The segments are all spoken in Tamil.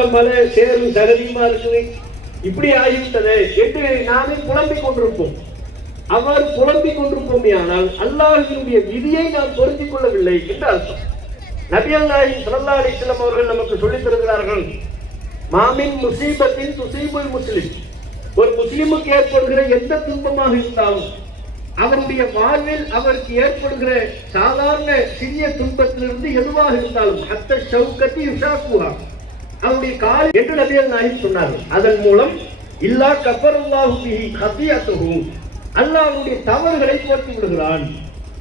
வாழ்க்கை மலை சேரும் சகதியுமா இருக்குது, இப்படி ஆகிவிட்டது என்று நாமே புலம்பிக் கொண்டிருப்போம். அவ்வாறு புலம்பிக் கொண்டிருப்போமே ஆனால் அல்லாஹ்வினுடைய விதியை நாம் பொருந்திக் கொள்ளவில்லை என்று அர்த்தம். நபி நாயகம் ஸல்லல்லாஹு அலைஹி வஸல்லம் அவர்கள் நமக்கு சொல்லித் தருகிறார்கள், மாமின் முஸீபத்தின் துஸீபுல் முஸ்லிம், ஒரு முஸ்லிமுக்கு ஏற்படுகிற எந்த துன்பமாக இருந்தாலும் அவருடைய வாழ்வில் அவருக்கு ஏற்படுகிற சாதாரண சிறிய துன்பத்திலிருந்து எதுவாக இருந்தாலும் ஹத்த ஷௌகத்தி யுஷாக்குஹா, அவருடைய கால் என்று நபிகள் நாயகம் சொன்னார்கள். அதன் மூலம் இல்லா கஃபரல்லாஹு பிஹி ஹதியத்துஹு, அல்லாஹ் அவருடைய தவறுகளை போக்கி விடுகிறான்.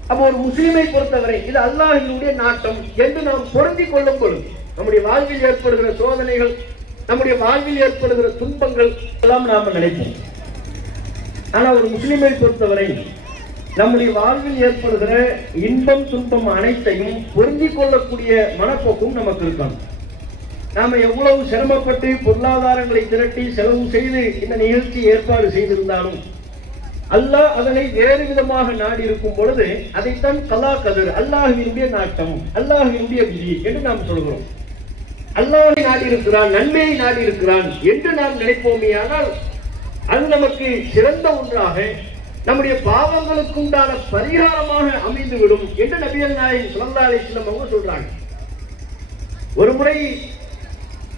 அப்போ ஒரு முஸ்லிமை பொறுத்தவரை இது அல்லாஹ்வினுடைய நாட்டம் என்று நாம் பொருந்திக் கொள்ளும் பொழுது நம்முடைய வாழ்வில் ஏற்படுகிற சோதனைகள், நம்முடைய வாழ்வில் ஏற்படுகிற துன்பங்கள் எல்லாம் நாம் நினைப்போம். ஆனால் ஒரு முஸ்லிமை பொறுத்தவரை நம்முடைய வாழ்வில் ஏற்படுகிற இன்பம் துன்பம் அனைத்தையும் பொருந்திக் கொள்ளக்கூடிய மனப்போக்கும் நமக்கு இருக்கணும். நாம எவ்வளவு சிரமப்பட்டு பொருளாதாரங்களை திரட்டி செலவு செய்து இந்த நிகழ்ச்சி ஏற்பாடு செய்திருந்தாலும் அல்லாஹ் அதனை வேறு விதமாக நாடி இருக்கும் பொழுது அதைத்தான் கலா கதர், அல்லாஹ்வினுடைய நாட்டம், அல்லாஹ்வினுடைய விதி என்று நாம் சொல்கிறோம். அல்லாஹ்வை நாடி இருக்கிறான், நன்மையை நாடி இருக்கிறான் என்று நாம் நினைப்போமே ஆனால் அது நமக்கு சிறந்த ஒன்றாக நம்முடைய பாவங்களுக்கு உண்டான பரிகாரமாக அமைந்துவிடும் என்று நபிகள் நாயகம் ஸல்லல்லாஹு அலைஹி வஸல்லம் அவங்க சொல்றாங்க. ஒரு முறை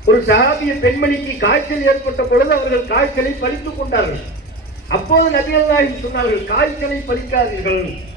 ஒரு சஹாபிய பெண்மணிக்கு காய்ச்சல் ஏற்பட்ட பொழுது அவர்கள் காய்ச்சலை பழித்துக் கொண்டார்கள். அப்போது நபிகள் நாயகம் சொன்னார்கள், காய்ச்சலை பழிக்காதீர்கள்,